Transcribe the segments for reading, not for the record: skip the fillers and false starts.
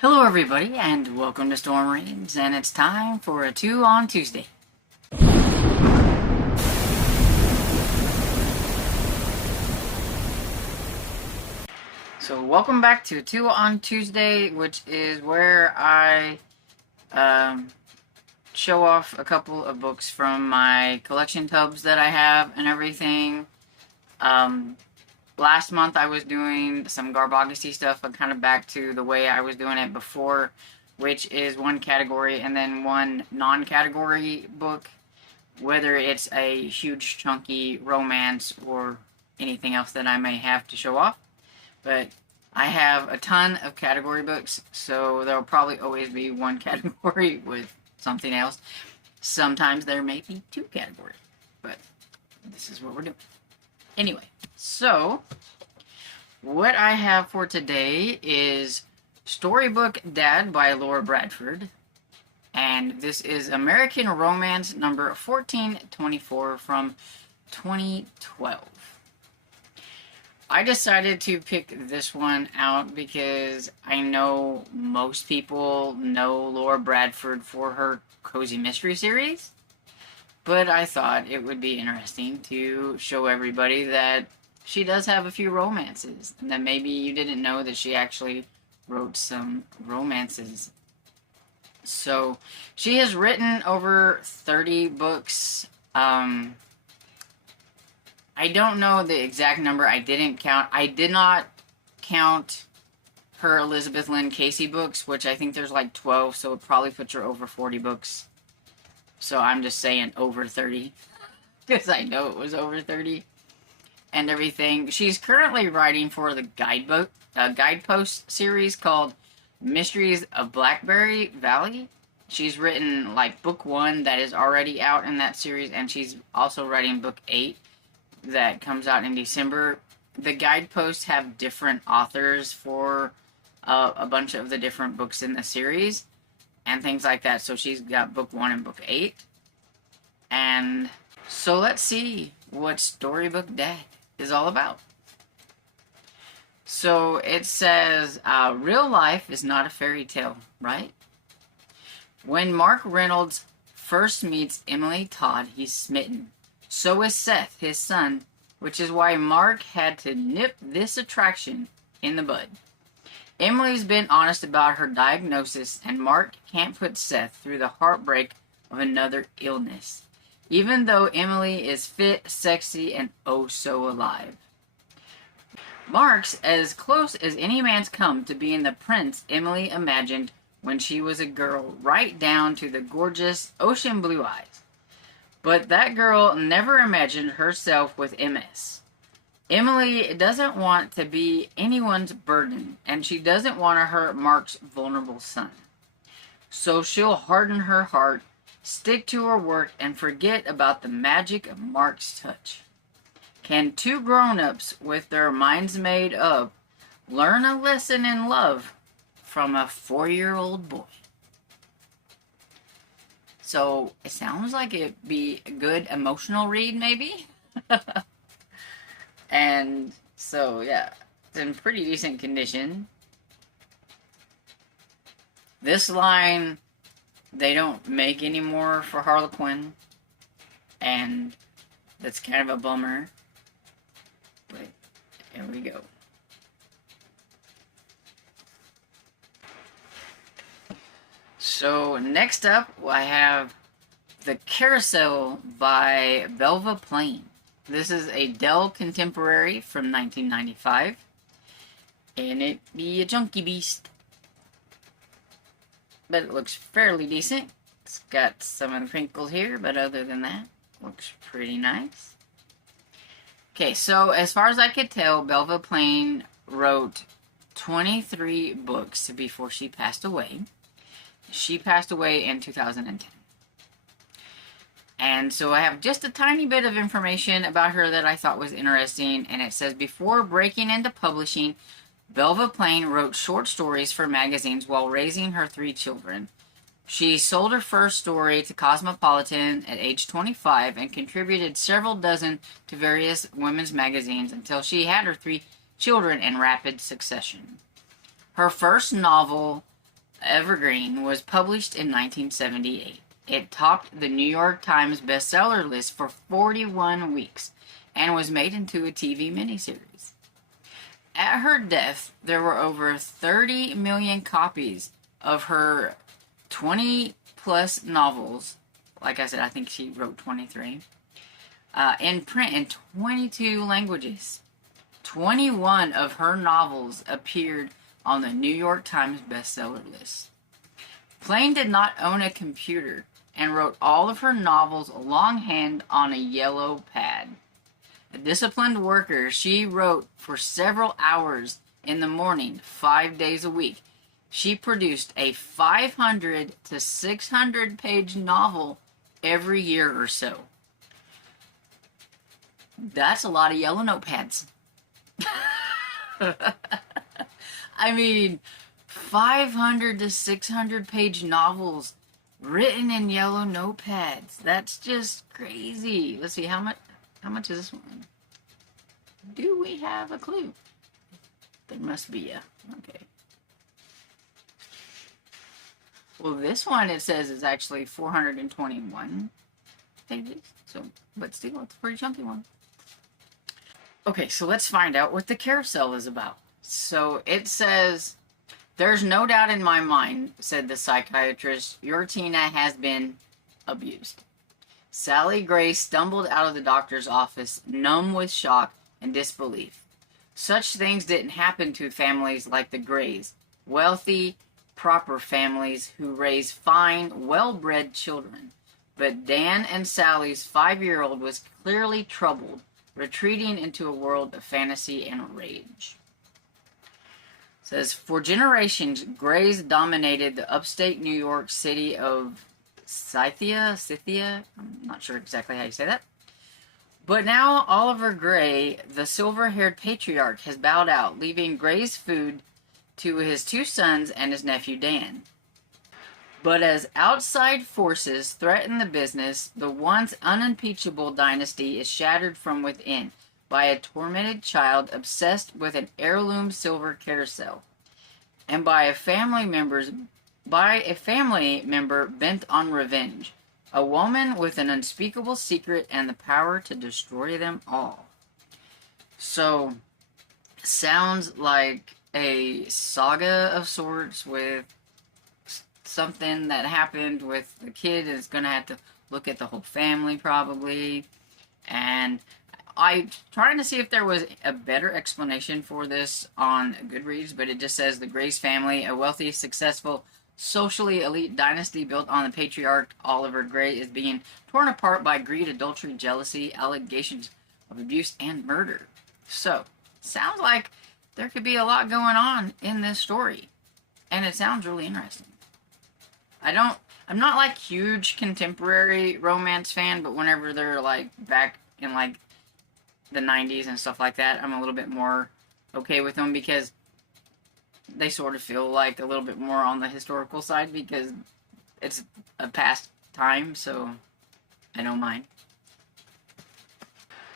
Hello everybody and welcome to Storm Reads, and it's time for a 2 on Tuesday. So welcome back to 2 on Tuesday, which is where I show off a couple of books from my collection tubs that I have and everything. Last month I was doing some Garbogacy stuff, but kind of back to the way I was doing it before, which is one category and then one non-category book, whether it's a huge chunky romance or anything else that I may have to show off. But I have a ton of category books, so there'll probably always be one category with something else. Sometimes there may be two categories, but this is what we're doing. Anyway, so what I have for today is Storybook Dad by Laura Bradford, and this is American Romance number 1424 from 2012. I decided to pick this one out because I know most people know Laura Bradford for her cozy mystery series, but I thought it would be interesting to show everybody that she does have a few romances, and that maybe you didn't know that she actually wrote some romances. So, she has written over 30 books. I don't know the exact number. I didn't count. I did not count her Elizabeth Lynn Casey books, which I think there's like 12, so it probably puts her over 40 books. So I'm just saying over 30, because I know it was over 30 and everything. She's currently writing for the Guidepost series called Mysteries of Blackberry Valley. She's written like book 1 that is already out in that series, and she's also writing book 8 that comes out in December. The Guideposts have different authors for a bunch of the different books in the series and things like that. So she's got book 1 and book 8. And so let's see what Storybook Dad is all about. So it says, real life is not a fairy tale, right? When Mark Reynolds first meets Emily Todd, he's smitten. So is Seth, his son, which is why Mark had to nip this attraction in the bud. Emily's been honest about her diagnosis, and Mark can't put Seth through the heartbreak of another illness, even though Emily is fit, sexy, and oh so alive. Mark's as close as any man's come to being the prince Emily imagined when she was a girl, right down to the gorgeous ocean blue eyes. But that girl never imagined herself with MS. Emily doesn't want to be anyone's burden, and she doesn't want to hurt Mark's vulnerable son. So she'll harden her heart, stick to her work, and forget about the magic of Mark's touch. Can two grown-ups with their minds made up learn a lesson in love from a 4-year-old boy? So it sounds like it'd be a good emotional read, maybe? And so, yeah, it's in pretty decent condition. This line, they don't make anymore for Harlequin, and that's kind of a bummer. But here we go. So next up, I have The Carousel by Belva Plain. This is a Dell Contemporary from 1995, and it be a junky beast, but it looks fairly decent. It's got some of the crinkles here, but other than that, looks pretty nice. Okay, so as far as I could tell, Belva Plain wrote 23 books before she passed away. She passed away in 2010. And so I have just a tiny bit of information about her that I thought was interesting. And it says, before breaking into publishing, Belva Plain wrote short stories for magazines while raising her 3 children. She sold her first story to Cosmopolitan at age 25 and contributed several dozen to various women's magazines until she had her 3 children in rapid succession. Her first novel, Evergreen was published in 1978. It topped the New York Times bestseller list for 41 weeks and was made into a TV miniseries. At her death, there were over 30 million copies of her 20 plus novels. Like I said, I think she wrote 23. In print in 22 languages. 21 of her novels appeared on the New York Times bestseller list. Plain did not own a computer and wrote all of her novels longhand on a yellow pad. A disciplined worker, she wrote for several hours in the morning, 5 days a week. She produced a 500 to 600 page novel every year or so. That's a lot of yellow notepads. I mean, 500 to 600 page novels written in yellow notepads. That's just crazy. Let's see, how much is this one? Do we have a clue? There must be a, okay. Well, this one, it says, is actually 421 pages. So, but still, it's a pretty chunky one. Okay, so let's find out what the carousel is about. So it says, "There's no doubt in my mind," said the psychiatrist, "your Tina has been abused." Sally Gray stumbled out of the doctor's office, numb with shock and disbelief. Such things didn't happen to families like the Grays, wealthy, proper families who raise fine, well-bred children. But Dan and Sally's 5-year-old was clearly troubled, retreating into a world of fantasy and rage. It says, for generations, Grays dominated the upstate New York city of Scythia, I'm not sure exactly how you say that. But now Oliver Gray, the silver-haired patriarch, has bowed out, leaving Gray's food to his 2 sons and his nephew Dan. But as outside forces threaten the business, the once unimpeachable dynasty is shattered from within by a tormented child obsessed with an heirloom silver carousel, and by a family member bent on revenge, a woman with an unspeakable secret and the power to destroy them all. So, sounds like a saga of sorts with something that happened with the kid is going to have to look at the whole family probably. And I'm trying to see if there was a better explanation for this on Goodreads, but it just says the Grace family, a wealthy, successful, socially elite dynasty built on the patriarch Oliver Gray, is being torn apart by greed, adultery, jealousy, allegations of abuse, and murder. So, sounds like there could be a lot going on in this story, and it sounds really interesting. I'm not like huge contemporary romance fan, but whenever they're like back in like the 90s and stuff like that, I'm a little bit more okay with them because they sort of feel like a little bit more on the historical side because it's a past time, so I don't mind.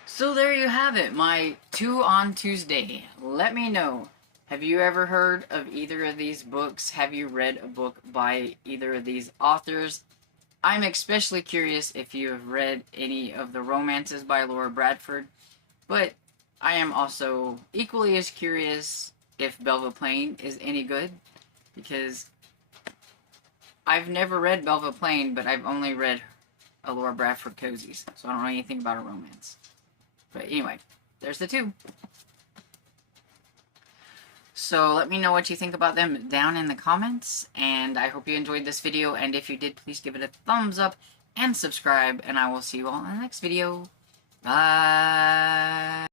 So there you have it, my 2 on Tuesday. Let me know. Have you ever heard of either of these books? Have you read a book by either of these authors? I'm especially curious if you have read any of the romances by Laura Bradford, but I am also equally as curious if Belva Plain is any good, because I've never read Belva Plain, but I've only read a Laura Bradford cozies, so I don't know anything about a romance. But anyway, there's the 2. So let me know what you think about them down in the comments, and I hope you enjoyed this video, and if you did, please give it a thumbs up and subscribe, and I will see you all in the next video. Bye!